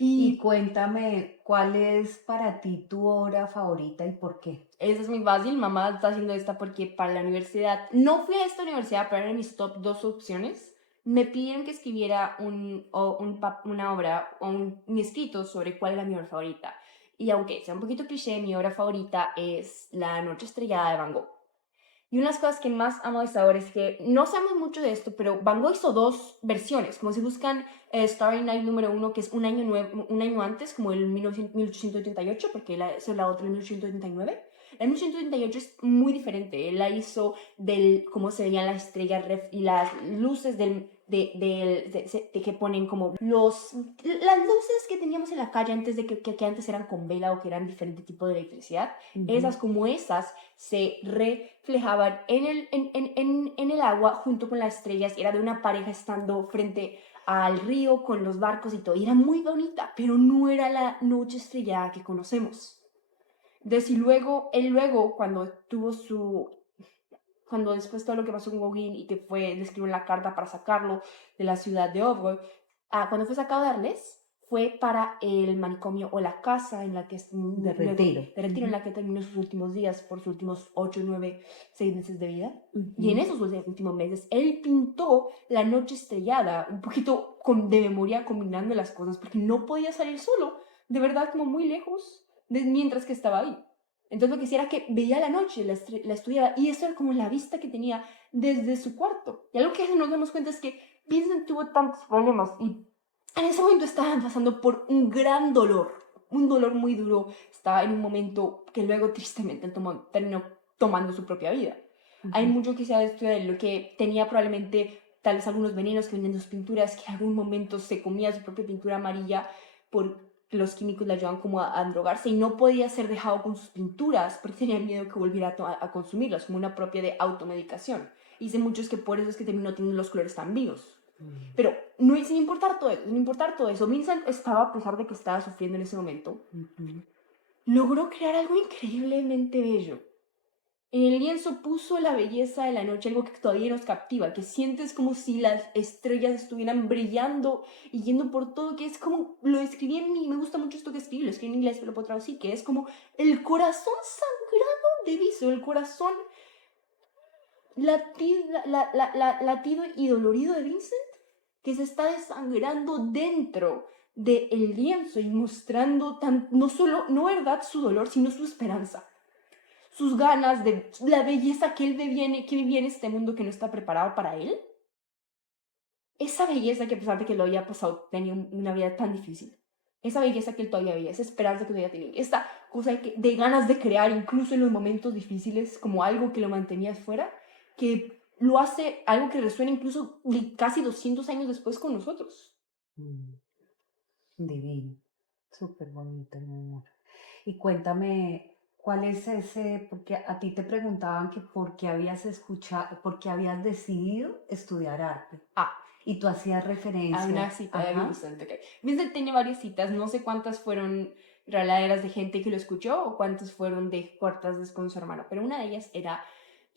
Y Y cuéntame, ¿cuál es para ti tu obra favorita y por qué? esa es muy fácil, mamá está haciendo esta porque para la universidad, no fui a esta universidad, pero eran mis top dos opciones. Me pidieron que escribiera una obra o un escrito sobre cuál era mi obra favorita. Y aunque sea un poquito cliché, mi obra favorita es La Noche Estrellada de Van Gogh. Y una de las cosas que más amo de esta obra es que no sabemos mucho de esto, pero Van Gogh hizo dos versiones. Como si buscan Starry Night número 1, que es un año antes, como el 1888, porque esa es la otra, el 1889. El 1888 es muy diferente. Él la hizo del cómo se veían las estrellas y las luces de que ponen como las luces que teníamos en la calle antes de que antes eran con vela o que eran diferente tipo de electricidad. Esas como esas se reflejaban en el agua junto con las estrellas. Era de una pareja estando frente al río con los barcos y todo. Y era muy bonita, pero no era la noche estrellada que conocemos. Entonces, él luego, cuando después todo lo que pasó con Gauguin y que le escribió la carta para sacarlo de la ciudad de Ovre, cuando fue sacado de Arles, fue para el manicomio o la casa en la que De luego, retiro. de retiro en la que terminó sus últimos días por sus últimos 8, 9, 6 meses de vida. Y en esos últimos meses, él pintó la noche estrellada, un poquito de memoria combinando las cosas, porque no podía salir solo, de verdad como muy lejos, mientras que estaba ahí. Entonces lo que hacía era que veía la noche, la estudiaba, y eso era como la vista que tenía desde su cuarto. Y algo que nos damos cuenta es que Vincent tuvo tantos problemas y en ese momento estaba pasando por un dolor muy duro. Estaba en un momento que luego tristemente terminó tomando su propia vida. Hay mucho que se ha estudiado de lo que tenía probablemente tal vez algunos venenos que venían de sus pinturas, que en algún momento se comía su propia pintura amarilla por los químicos le ayudaban como a drogarse y no podía ser dejado con sus pinturas porque tenía miedo que volviera a consumirlas como una propia de automedicación. Y sé muchos que por eso es que terminó teniendo los colores tan vivos. Pero no, sin importar todo eso, Vincent estaba, a pesar de que estaba sufriendo en ese momento, logró crear algo increíblemente bello. En el lienzo puso la belleza de la noche, algo que todavía nos captiva, que sientes como si las estrellas estuvieran brillando y yendo por todo, que es como, lo escribí me gusta mucho esto que escribí, lo escribí en inglés, pero lo puedo traducir, que es como el corazón sangrado de Viso, el corazón latido y dolorido de Vincent, que se está desangrando dentro del lienzo y mostrando no verdad su dolor, sino su esperanza, sus ganas de la belleza que que vivía en este mundo que no está preparado para él. Esa belleza que a pesar de que lo había pasado, tenía una vida tan difícil. Esa belleza que él todavía veía, esa esperanza que todavía tenía, esta cosa de ganas de crear incluso en los momentos difíciles como algo que lo mantenía fuera, que lo hace algo que resuena incluso casi 200 años después con nosotros. Divino, súper bonito, mi amor. Y cuéntame, ¿cuál es ese? Porque a ti te preguntaban que por qué habías escuchado, por qué habías decidido estudiar arte. Y tú hacías A referencia. una cita de Ajá. Vincent, ok. Vincent tiene varias citas, no sé cuántas fueron reladeras de gente que lo escuchó o cuántas fueron de cortas con su hermano, pero una de ellas era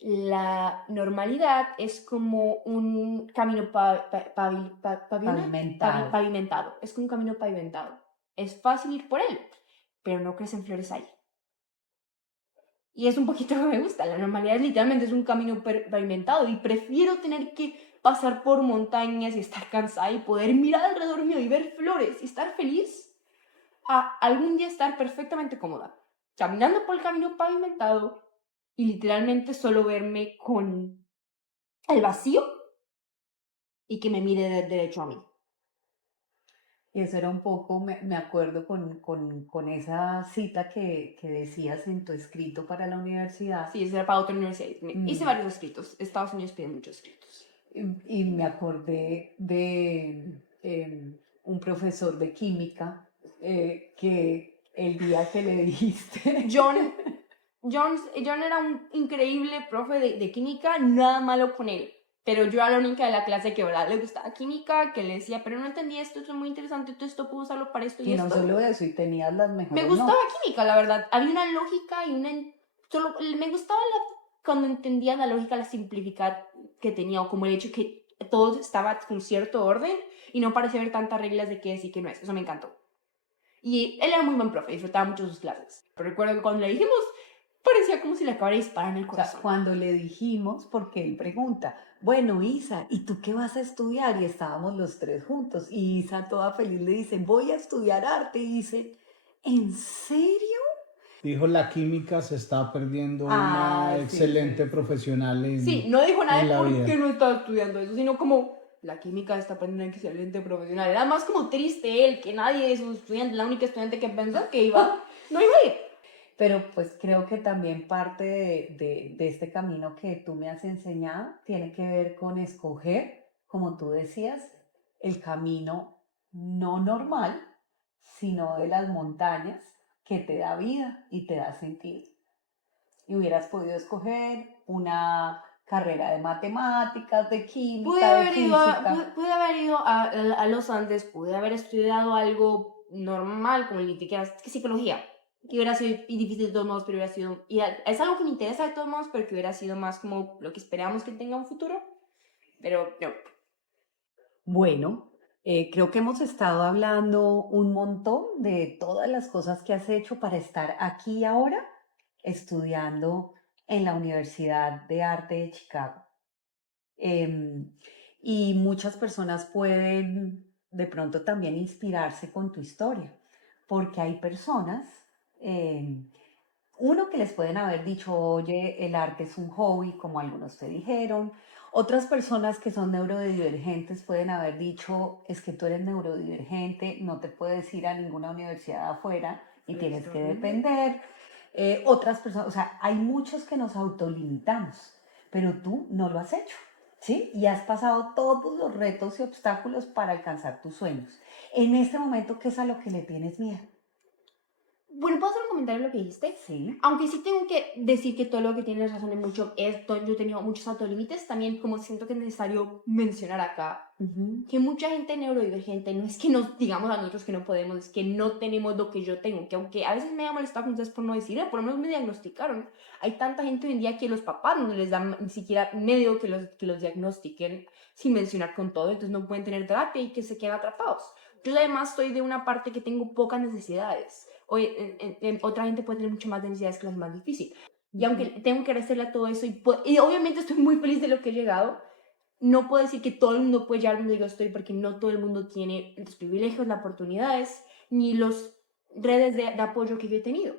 La normalidad es como un camino Pavimentado. pavimentado. Es como un camino pavimentado. Es fácil ir por él, pero no crecen flores ahí. Y es un poquito lo que me gusta. La normalidad literalmente es un camino pavimentado y prefiero tener que pasar por montañas y estar cansada y poder mirar alrededor mío y ver flores y estar feliz a algún día estar perfectamente cómoda, caminando por el camino pavimentado y literalmente solo verme con el vacío y que me mire de derecho a mí. Y eso era un poco, me acuerdo con esa cita que decías en tu escrito para la universidad. Sí, eso era para otra universidad. Hice Mm. varios escritos. Estados Unidos pide muchos escritos. Y me acordé de un profesor de química que el día que le dijiste... John era un increíble profe de química, nada malo con él. Pero yo era la única de la clase que ¿verdad? Le gustaba química, que le decía, pero no entendí esto es muy interesante, esto puedo usarlo para esto y Y no esto. solo eso, y tenías las Me mejores gustaba notas. química, la verdad. Había una lógica y me gustaba cuando entendía la lógica, la simplicidad que tenía, o como el hecho que todo estaba con cierto orden y no parecía haber tantas reglas de qué es y qué no es. Eso me encantó. Y él era muy buen profe, disfrutaba mucho sus clases. Pero recuerdo que cuando le dijimos, parecía como si le acabara de disparar en el O sea, corazón. cuando le dijimos, porque él pregunta, bueno, Isa, ¿y tú qué vas a estudiar? Y estábamos los tres juntos. Y Isa, toda feliz, le dice, voy a estudiar arte. Y dice, ¿en serio? Dijo, la química se está perdiendo una Sí, excelente sí. profesional Sí, no dijo nada en de la por vida. qué no estaba estudiando eso, sino como la química está aprendiendo una excelente profesional. Era más como triste él, que nadie de sus estudiantes, la única estudiante que pensó que no iba a ir. Pero pues creo que también parte de este camino que tú me has enseñado tiene que ver con escoger, como tú decías, el camino no normal, sino de las montañas que te da vida y te da sentido. Y hubieras podido escoger una carrera de matemáticas, de Pude química, de haber ido, física. pude haber ido a los Andes, pude haber estudiado algo normal, como que psicología, que hubiera sido difícil de todos modos, pero hubiera sido, y es algo que me interesa de todos modos, pero que hubiera sido más como lo que esperamos que tenga un futuro, pero no. Bueno, creo que hemos estado hablando un montón de todas las cosas que has hecho para estar aquí ahora estudiando en la Universidad de Arte de Chicago. Em, y muchas personas pueden de pronto también inspirarse con tu historia, porque hay personas, uno que les pueden haber dicho, oye, el arte es un hobby, como algunos te dijeron. Otras personas que son neurodivergentes pueden haber dicho, es que tú eres neurodivergente, no te puedes ir a ninguna universidad afuera y tienes que depender. Otras personas, o sea, hay muchos que nos autolimitamos, pero tú no lo has hecho, ¿sí? Y has pasado todos los retos y obstáculos para alcanzar tus sueños. En este momento, ¿qué es a lo que le tienes miedo? Bueno, ¿puedo hacer un comentario de lo que dijiste? Sí. Aunque sí tengo que decir que todo lo que tienes razón en mucho esto, yo he tenido muchos autolímites, también como siento que es necesario mencionar acá que mucha gente neurodivergente no es que nos digamos a nosotros que no podemos, es que no tenemos lo que yo tengo, que aunque a veces me ha molestado con ustedes por no decirlo, por lo menos me diagnosticaron. Hay tanta gente hoy en día que los papás no les dan ni siquiera medio que los diagnostiquen sin mencionar con todo, entonces no pueden tener terapia y que se quedan atrapados. Yo además soy de una parte que tengo pocas necesidades. Otra gente puede tener mucho más necesidades que las más difíciles. Y aunque tengo que agradecerle a todo eso, y obviamente estoy muy feliz de lo que he llegado, no puedo decir que todo el mundo puede llegar donde yo estoy porque no todo el mundo tiene los privilegios, las oportunidades, ni las redes de apoyo que yo he tenido.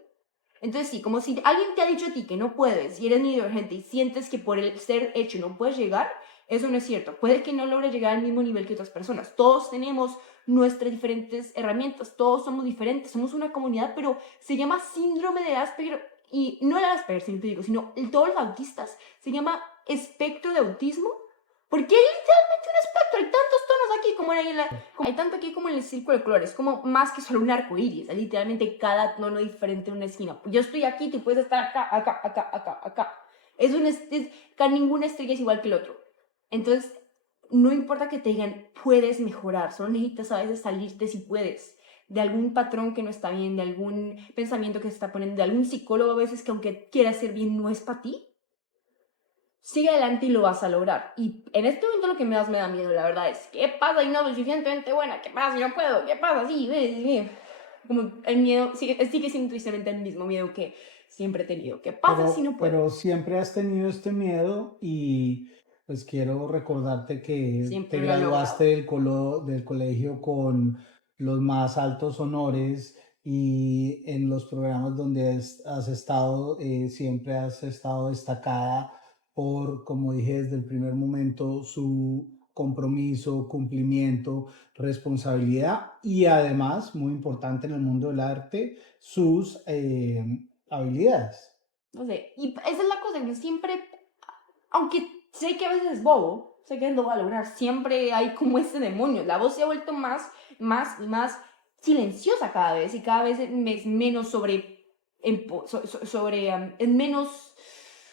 Entonces sí, como si alguien te ha dicho a ti que no puedes y eres neurodivergente y sientes que por el ser hecho no puedes llegar, eso no es cierto. Puede que no logres llegar al mismo nivel que otras personas. Todos tenemos nuestras diferentes herramientas, todos somos diferentes, somos una comunidad, pero se llama síndrome de Asperger, y no el Asperger, sino todos los autistas, se llama espectro de autismo, porque hay literalmente un espectro, hay tantos tonos aquí hay tanto aquí como en el círculo de colores, como más que solo un arco iris, hay literalmente cada tono diferente en una esquina. Yo estoy aquí, tú puedes estar acá, acá, acá, acá, acá. Ninguna estrella es igual que el otro. Entonces, no importa que te digan, puedes mejorar, solo necesitas a veces salirte si puedes, de algún patrón que no está bien, de algún pensamiento que se está poniendo, de algún psicólogo a veces que aunque quiera hacer bien no es para ti. sigue adelante y lo vas a lograr. Y en este momento lo que me da miedo, la verdad, es ¿qué pasa si no soy suficientemente buena? ¿Qué pasa si no puedo? ¿Qué pasa si? Como el miedo sigue siendo tristemente el mismo miedo que siempre he tenido. ¿Qué pasa si no puedo? Pero siempre has tenido este miedo y pues quiero recordarte que te Siempre lo he graduaste logrado. del colegio con los más altos honores y en los programas donde has estado, siempre has estado destacada por, como dije desde el primer momento, su compromiso, cumplimiento, responsabilidad y además, muy importante en el mundo del arte, sus habilidades. No sé, y esa es la cosa que siempre, aunque sé que a veces es bobo, sé que lo va a lograr, siempre hay como ese demonio. La voz se ha vuelto más silenciosa cada vez y cada vez es menos es menos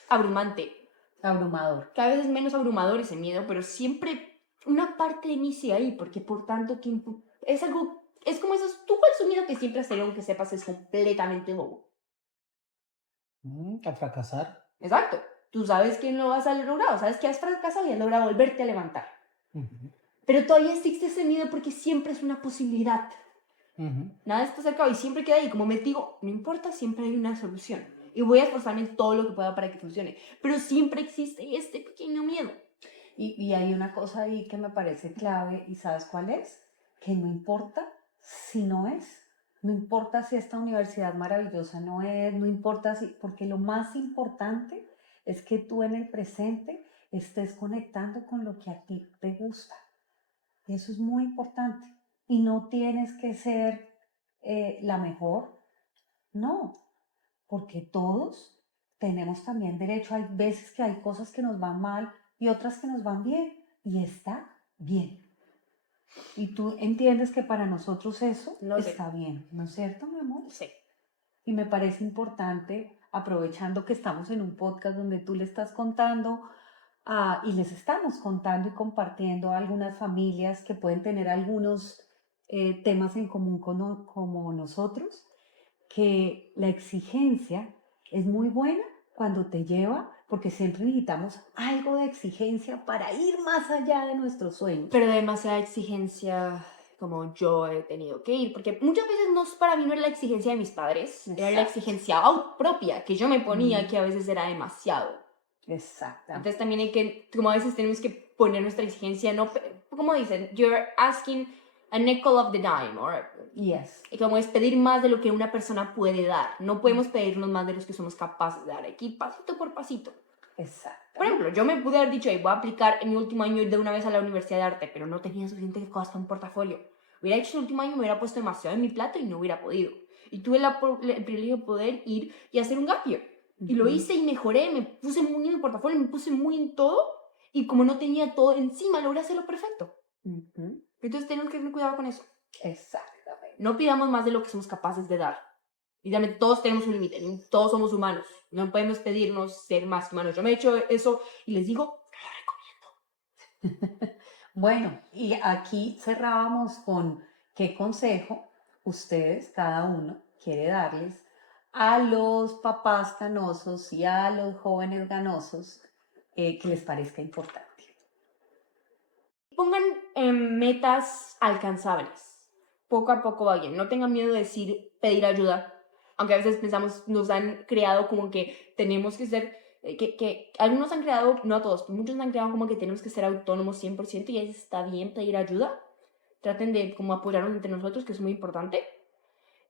abrumante. Abrumador. Cada vez es menos abrumador ese miedo, pero siempre una parte de mí sigue ahí, porque por tanto tiempo es algo, es como esos, tú cuál es un miedo que siempre has tenido, aunque sepas es completamente bobo. A fracasar. Exacto. Tú sabes que no vas a lograr, sabes que has fracasado y has logrado volverte a levantar. Ujú, Pero todavía existe ese miedo porque siempre es una posibilidad. ujú. Nada está cercado y siempre queda ahí. Como me digo, no importa, siempre hay una solución. Y voy a esforzarme en todo lo que pueda para que funcione. Pero siempre existe este pequeño miedo. Y hay una cosa ahí que me parece clave, ¿y sabes cuál es? Que no importa si no es, no importa si esta universidad maravillosa no es, no importa si, porque lo más importante es que tú en el presente estés conectando con lo que a ti te gusta. Y eso es muy importante. Y no tienes que ser la mejor, no, porque todos tenemos también derecho. Hay veces que hay cosas que nos van mal y otras que nos van bien, y está bien. Y tú entiendes que para nosotros eso No sé, está bien, ¿no es cierto, mi amor? no sé. Y me parece importante, aprovechando que estamos en un podcast donde tú le estás contando y les estamos contando y compartiendo a algunas familias que pueden tener algunos temas en común como nosotros, que la exigencia es muy buena cuando te lleva, porque siempre necesitamos algo de exigencia para ir más allá de nuestros sueños. Pero de demasiada exigencia como yo he tenido que ir, porque muchas veces no, para mí no era la exigencia de mis padres, era la Exacto. exigencia propia que yo me ponía, que a veces era demasiado. Exactamente. Entonces también hay que, como a veces tenemos que poner nuestra exigencia, no, como dicen, you're asking a nickel of the dime, or, Yes. y como es pedir más de lo que una persona puede dar, no podemos pedirnos más de los que somos capaces de dar, aquí pasito por pasito. Exacto. Por ejemplo, yo me pude haber dicho, hey, voy a aplicar en mi último año de una vez a la Universidad de Arte, pero no tenía suficiente cosas para un portafolio. Hubiera hecho el último año, me hubiera puesto demasiado en mi plato y no hubiera podido. Y tuve el privilegio de poder ir y hacer un gap year. Y lo hice y mejoré, me puse muy en mi portafolio, me puse muy en todo. Y como no tenía todo encima, logré hacerlo perfecto. Entonces tenemos que tener cuidado con eso. Exactamente. No pidamos más de lo que somos capaces de dar. Y también todos tenemos un límite, todos somos humanos. No podemos pedirnos ser más humanos. Yo me he hecho eso y les digo, Bueno, y aquí cerrábamos con qué consejo ustedes, cada uno, quiere darles a los papás canosos y a los jóvenes ganosos que les parezca importante. pongan metas alcanzables. Poco a poco vayan. No tengan miedo de pedir ayuda. Aunque a veces pensamos, nos han creado como que tenemos que ser, que algunos han creado, no a todos, muchos han creado como que tenemos que ser autónomos 100% y ahí está bien pedir ayuda. Traten de como apoyarnos entre nosotros, que es muy importante.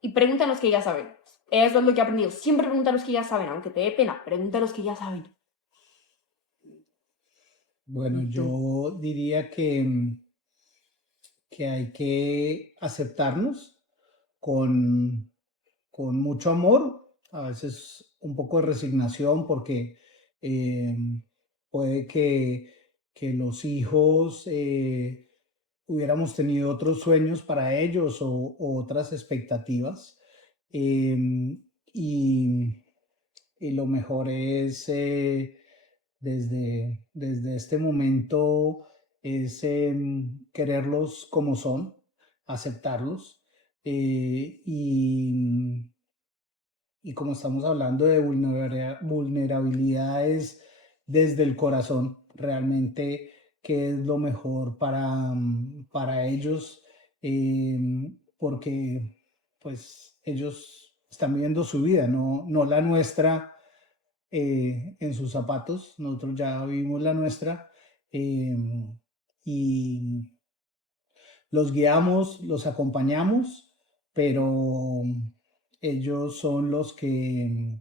Y preguntan los que ya saben. Eso es lo que he aprendido. Siempre pregunta a los que ya saben, aunque te dé pena. Pregunta a los que ya saben. Bueno, ¿Y tú? yo diría que hay que aceptarnos con, con mucho amor, a veces un poco de resignación porque eh, puede que los hijos hubiéramos tenido otros sueños para ellos o otras expectativas. em, y, y lo mejor es desde este momento es quererlos como son, aceptarlos y como estamos hablando de vulnerabilidades, desde el corazón realmente qué es lo mejor para ellos, porque pues ellos están viviendo su vida, no la nuestra, en sus zapatos. Nosotros ya vivimos la nuestra, y los guiamos, los acompañamos, pero ellos son los que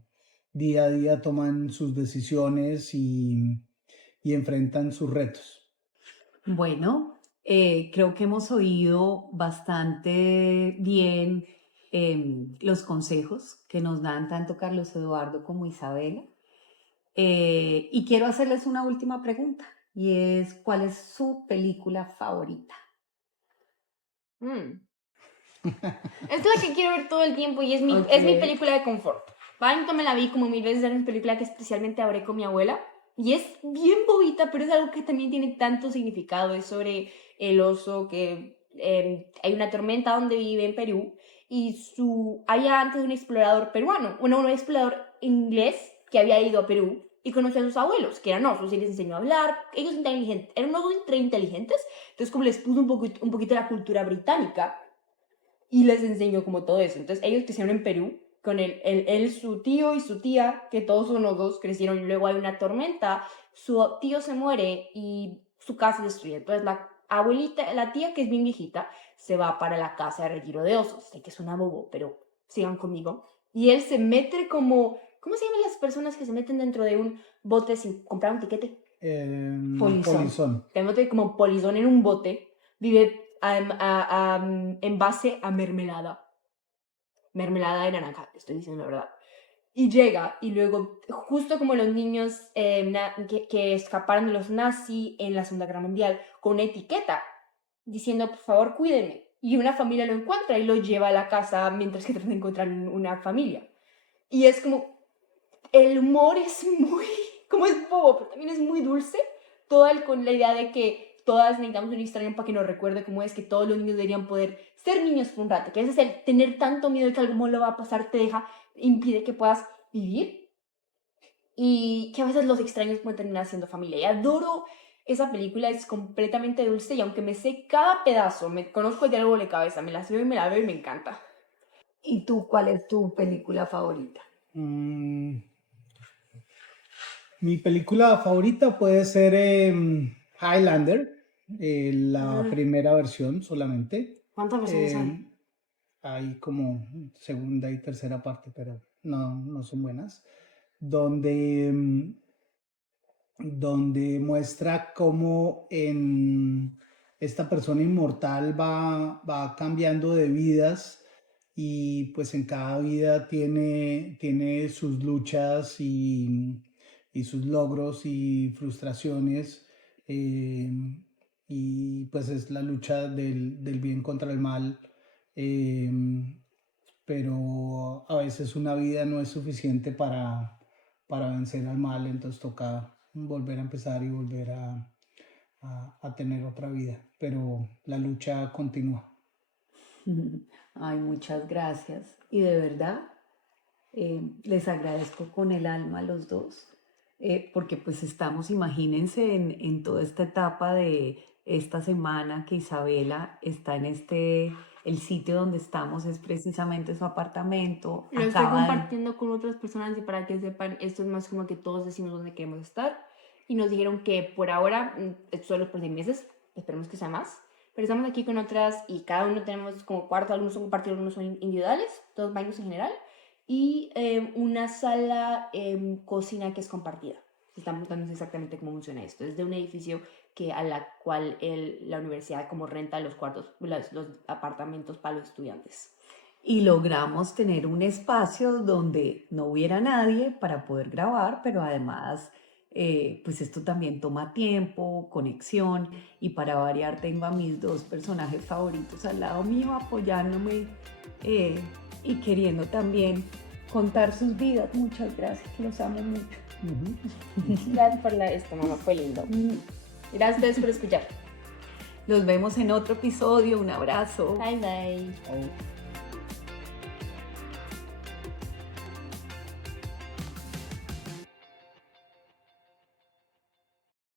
día a día toman sus decisiones y enfrentan sus retos. Bueno, creo que hemos oído bastante bien los consejos que nos dan tanto Carlos Eduardo como Isabela. Y quiero hacerles una última pregunta y es, ¿cuál es su película favorita? Mm. Es la que quiero ver todo el tiempo y es mi Ok. película de confort. Paddington me la vi como 1000 veces, es mi película que especialmente hablé con mi abuela. Y es bien bobita, pero es algo que también tiene tanto significado. Es sobre el oso que hay una tormenta donde vive en Perú y había antes un explorador peruano, un explorador inglés que había ido a Perú y conoció a sus abuelos, que eran osos, y les enseñó a hablar. Ellos eran unos osos inteligentes, entonces como les puso un poquito la cultura británica y les enseñó como todo eso. Entonces ellos crecieron en Perú con él, su tío y su tía, que todos son los dos crecieron. Luego hay una tormenta, su tío se muere y su casa se destruye. Entonces la abuelita, la tía que es bien viejita, se va para la casa de retiro de osos. Sé que suena bobo, pero sigan conmigo. Y él se mete como, ¿cómo se llaman las personas que se meten dentro de un bote sin comprar un tiquete? Polizón. Polizón. Se mete como polizón en un bote, vive en base a mermelada. Mermelada de naranja, estoy diciendo la verdad. Y llega, y luego, justo como los niños que escaparon de los nazis en la Segunda Guerra Mundial, con una etiqueta diciendo, por favor, cuídenme. Y una familia lo encuentra y lo lleva a la casa mientras que tratan de encontrar una familia. Y es como, el humor es muy, como es bobo, pero también es muy dulce. Con la idea de que todas necesitamos una historia para que nos recuerde cómo es que todos los niños deberían poder ser niños por un rato. Que a veces el tener tanto miedo de que algo malo va a pasar impide que puedas vivir. Y que a veces los extraños pueden terminar siendo familia. Y adoro esa película, es completamente dulce y aunque me sé cada pedazo, me conozco el diálogo de cabeza, me las veo y me la veo y me encanta. ¿Y tú cuál es tu película favorita? Mm, Mi película favorita puede ser Highlander, la Ah, primera versión solamente. ¿cuántas versiones hay? Hay como segunda y tercera parte, pero no son buenas. Donde, donde muestra cómo esta persona inmortal va cambiando de vidas y pues en cada vida tiene sus luchas y sus logros y frustraciones, eh, y pues es la lucha del bien contra el mal, eh, pero a veces una vida no es suficiente para vencer al mal, entonces toca volver a empezar y volver a tener otra vida, pero la lucha continúa. Ay, muchas gracias. Y de verdad, les agradezco con el alma a los dos, porque pues estamos, imagínense, en toda esta etapa de esta semana que Isabela está el sitio donde estamos es precisamente su apartamento, Lo estoy acaba de... compartiendo con otras personas y para que sepan, esto es más como que todos decimos dónde queremos estar. Y nos dijeron que por ahora, esto solo por 6 meses, esperemos que sea más. Pero estamos aquí con otras y cada uno tenemos como cuarto, algunos son compartidos, algunos son individuales, todos baños en general. Y una sala cocina que es compartida. Estamos preguntando exactamente cómo funciona esto. Es de un edificio a la cual la universidad como renta los cuartos, los apartamentos para los estudiantes. Y logramos tener un espacio donde no hubiera nadie para poder grabar, pero además, pues esto también toma tiempo, conexión, y para variar tengo a mis dos personajes favoritos al lado mío apoyándome, eh, y queriendo también contar sus vidas. Muchas gracias, los amo mucho. Gracias por esto, mamá, fue lindo. Gracias a ustedes por escuchar. Los vemos en otro episodio, un abrazo. Bye bye. Oh.